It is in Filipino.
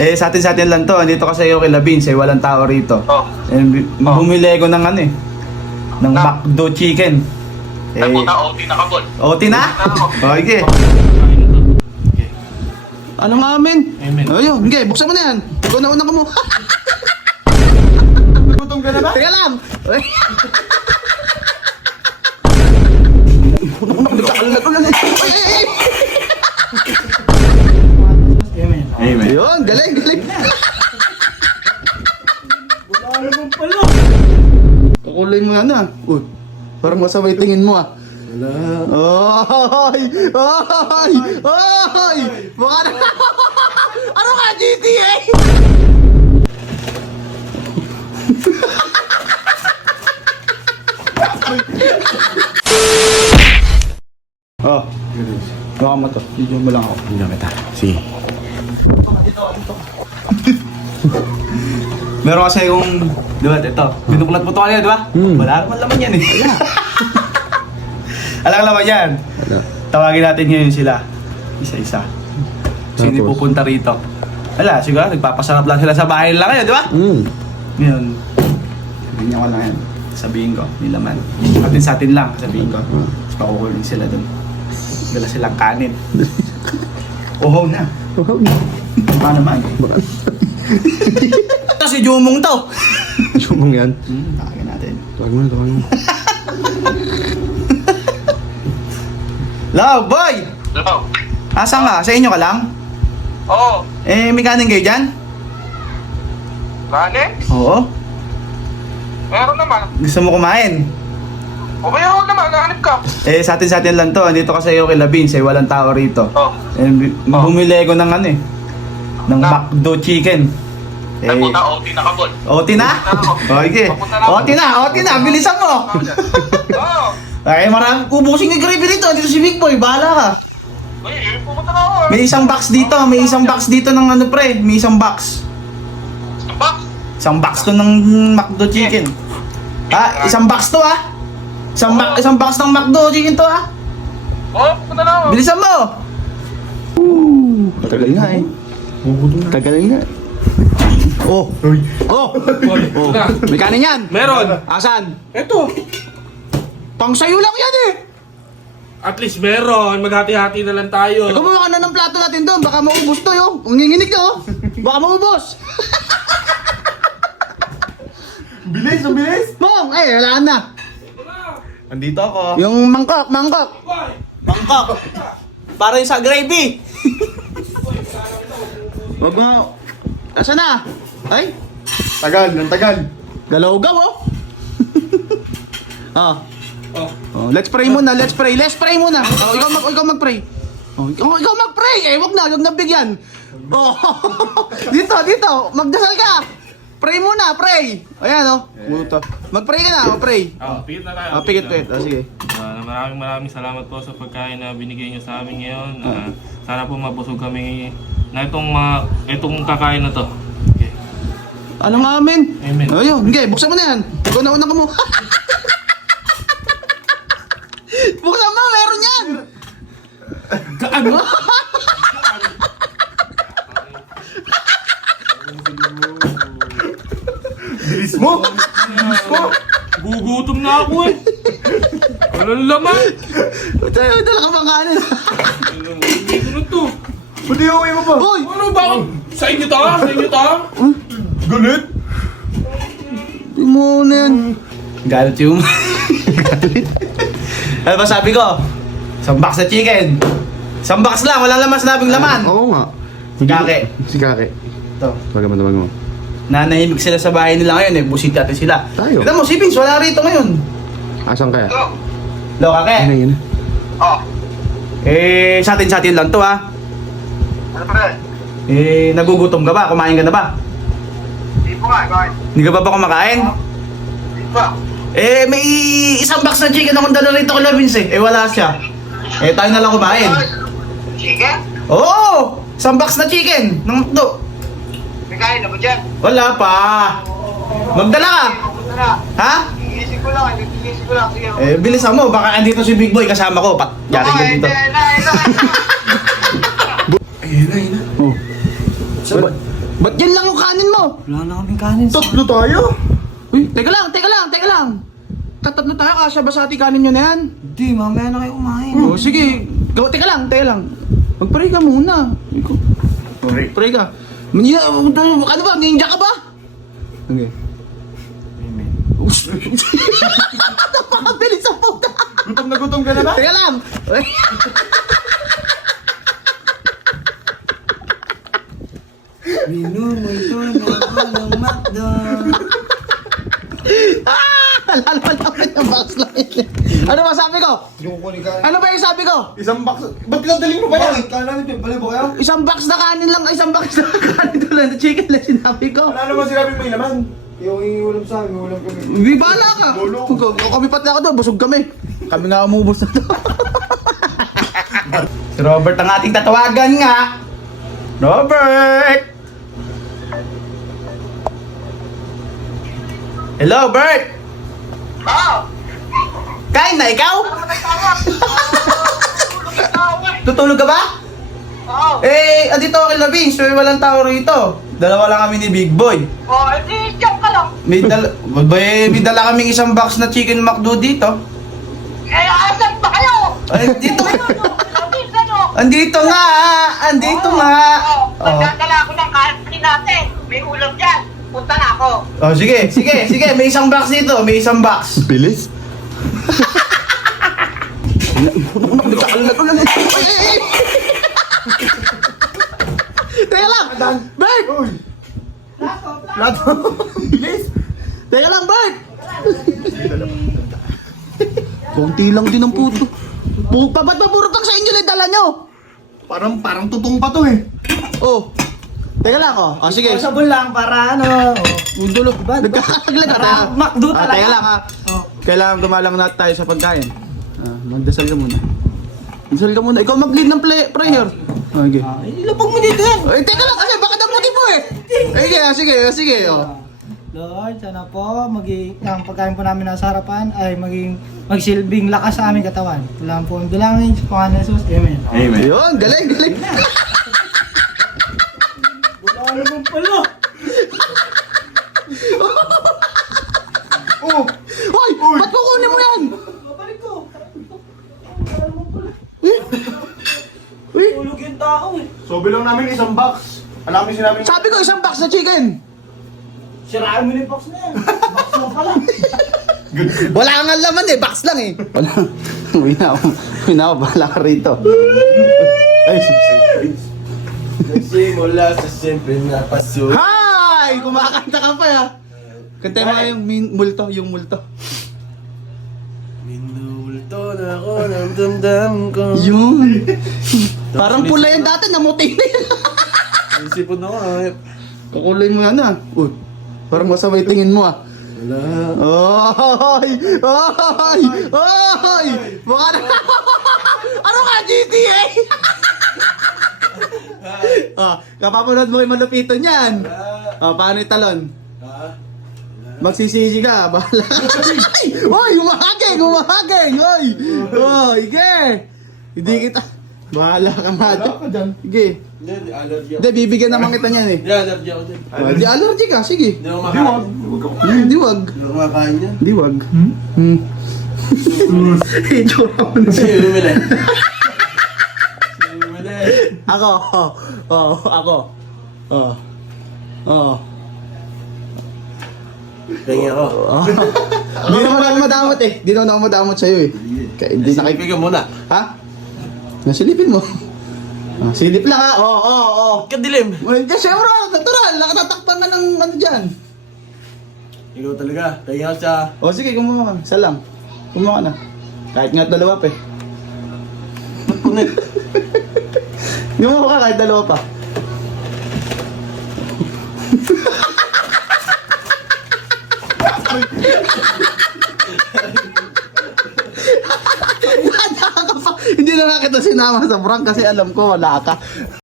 Sa atin lang to. Andito kasi yung kay Labins, walang tao rito. Bumili ko ng ano ng McDo chicken. OT na ka, Bol. OT na? Okay. Ano nga, amen? Amen. Ayun, okay, buksan mo na yan. Ikaw na unang ka mo. Gutom ka na ba? Teka lang. Amen. Ayun, galing. Kakulay mo ano ah. Uy, parang masabay tingin mo ah. Ay! Baka na... Ano ka, GTA? Oh, baka mo to. Video mo lang ako. Video kita. Sige. Meron kasi yung, di ba, ito, binuklat mo to kanina, di ba? Wala naman laman yan eh. Alam naman yan. Tawagin natin ngayon sila. Isa-isa. Sino pupunta rito? Wala, siguro nagpapasarap lang sila sa bahay nila ngayon, di ba? Ngayon, sabihin ko lang yan. Sabihin ko, may laman. Sa atin lang, sabihin ko. Tapos pakukuling sila dun. Dala silang kanin. Uhaw na. Baka naman. Ito si Jumong to. Jumong yan? Tawagin natin. Tawag mo. Love, boy! Hello. Asan ka? Sa inyo ka lang? Oo. May kanin kayo dyan? Kanin? Oo. Meron naman. Gusto mo kumain? O mayroon naman, nahanip ka. Sa atin lang to. Andito kasi yung kay Labins, walang tao rito. Bumili ko ng ano ng McDo chicken. OT na ka, Bol. OT na? Okay. OT na. Bilisan mo. Oo. Ay, ubusin yung gravy rito. Dito si Big Boy. Bahala ka. Uy, pumunta na ako. May isang box dito ng ano pre. May isang box. Bak? Isang box to ng McDo chicken. Isang box to ah. Isang box ng McDo chicken to ah. Oo, pumunta na ako. Bilisan mo. Tagal nga eh. Tagal nga. Oh. May kanin yan. Meron. Asan? Eto. Pang sayo lang yan eh. At least meron. Maghati-hati na lang tayo. Kumuha ka na ng plato natin doon. Baka maubos to yo. Ang nginginig to. Baka maubos. Bilis! Mong, wala na. Andito ako. Yung mangkok. Mangkok. Para yung sa gravy. Wag mo. Asa na? Ay, Tagal. galaw-gaw oh. Let's pray muna. Let's pray muna. Ikaw mag-pray. Ikaw mag-pray. Wag na bigyan. Dito. Magdasal ka. Pray muna, pray. Ayan Mag-pray ka na, mag-pray. Pikit na tayo. Pikit. Sige. Maraming salamat po sa pagkain na binigay niyo sa amin ngayon. Sana po mabusog kami na itong kakain na to. Okay. Ano nga, amen? Amen. Ayun, okay, buksan mo na yan. Ikaw na unang ka mo. Buksan mo, meron yan. Ano? Bilis mo! Gugutom na ako eh. Walang laman. Dala ka bang kanin? Dito na to. Pati uwi mo pa! Hoy! Ano ba? Sa inyo ta? Galit! Di mo na yan. Galit yung... Ano ba sabi ko? Isang box na chicken. Isang box lang, wala laman sinabing laman. Oo nga. Si Kake. Ito. Tawag mo. Nanahimik sila sa bahay nila ngayon busit natin sila. Tayo. Kita mo, si Vince, wala rito ngayon. Asan kaya? Lo, Kake. Yun. Oo. Sa atin lang to ha. Ano pa rin? Nagugutom ka ba? Kumain ka na ba? Hindi po nga, bakit? Hindi ka ba kumakain? Hindi pa. May isang box na chicken akong dala rito kay Vince wala siya. Tayo na lang kumain. Chicken? Oo! Isang box na chicken ng McDo. May kain na ba dyan? Wala pa. Magdala ka. Pumunta na. Ha? Iisip ko lang. Sige. Bilisan mo. Baka andito si Big Boy kasama ko. Yari ka dito. Ayun na. Oh. Ba't yan lang yung kanin mo? Wala na kaming kanin. Tatlo tayo? Uy, teka lang. Tatatlo tayo, kasya ba sa ating kanin nyo na yan? Hindi, mamaya na kayo kumain. Oh, sige. Teka lang. Magpray ka muna. Pray ka. Ano ba? Ninja ka ba? Okay. Napakabilis ang puta. Gutom na gutom ka na ba? Teka lang. Minumundo na ako ng McDo. Alala naman yung box lang yun. Ano ba sabi ko? Yung kukunin ka. Ano ba yung sabi ko? Isang box. Ba't pinadaling mo ba yan? Kala namin, balibo kayo? Isang box na kanin lang, isang box na kanin doon na chicken lang sinabi ko. Wala naman sinabing may laman. Yung iulam sa amin, ulam kami. Di bala ka. Bulong. Kami pati ako doon, busog kami. Kami nga umubos na to. Si Robert ang ating tatawagan nga. Robert! Hello, Bert! Oo! Kain na ikaw? Ano may tawag? Tutulog ka ba? Oo! Eh, andito ako kay Labing, so walang tao rito. Dalawa lang kami ni Big Boy. Oh, edi, diyan ka lang. May dala kaming isang box na chicken McDo dito. Eh, asan ba kayo? Ay, dito. Ano? Andito nga! Andito nga! Oo, Oh. magdadala ako ng kanin natin. May ulam dyan. Punta na ako. Oh, sige. May isang box dito. May isang box. Bilis? Teka lang! Bert! Lato. Bilis? Teka lang, Bert! Konti lang din ang puto. Ba't ba puro tang sa inyo na dala nyo? Parang tutong pa to eh. Oh. Teka lang, oh. Oh, sige. Sabon lang para ano. Udulog ba? Nagkakaglag ka. Para McDo talaga. Teka lang, ha. Oh. Kailangan gumalang natin tayo sa pagkain. Magdasal ka muna. Dasal ka muna. Ikaw mag-lead ng prayer. Okay. Ilapag mo dito yan. Eh, teka lang kasi baka damutin mo eh. Sige, oh. Lord, sana po ang pagkain po namin nasa harapan ay magsilbing lakas sa aming katawan. Kailangan po ang dalangin sa Pangalan ng Jesus. Amen. Amen. Ayun, galing. Wala naman pala. Oh! Hoy, ba't kukunin mo yan? Babalik ko. Uy, Tulog yung tao eh. So bilang namin isang box. Alam mo sinabi sabi ko isang box na chicken. Siraan mo na yung box na yan. Box lang pala. Wala nga laman eh, box lang eh. Wala. Uwi na ako, bahala ka rito. Ay, Nagsimula sa siyempre na paso. Hi! Kumakanta ka pa ya. Kanta mo yung multo. Minulto na ako ng damdam ko. Yun. Parang pula yan dati, namuti na yan. Isipon ako eh. Kukulay mo yan ah. Uy, parang masabay tingin mo ah. Wala. Oy! Mukha na... Ano ka, GTA? Kapapunod mo yung malupiton yan. Paano yung talon? Magsisisi ka, bahala ka. Uy, humahaging! Uy! Oh, ige! Hindi kita... Bahala ka, Macho. Wala ka dyan. Sige. Hindi, allergy Hindi, bibigyan naman kita niyan eh. Hindi, allergy ako dyan. Di allergy ka, sige. Hindi ako makain. Di wag. Hindi ako makain yan. Di wag. Itsura mo na. Sino bumili? Sino bumili? Ako. Ako. Tingin ako. Di naman ako madamot eh. Di naman ako madamot sa'yo eh. Kaya di nakik... Silipin ka muna. Ha? Nasilipin mo. Silip lang ha. Oo. Kadilim. Well, kasi siyempre, natural. Nakatatakpan ka ng ano dyan. Ikaw talaga. Tingin ako siya. O sige, kumuha ka. Isa lang. Kumuha ka na. Kahit nga dalawa pa eh. Punit. Kumuha ka kahit dalawa pa. Hindi na kita sinama sa prank kasi alam ko wala ka.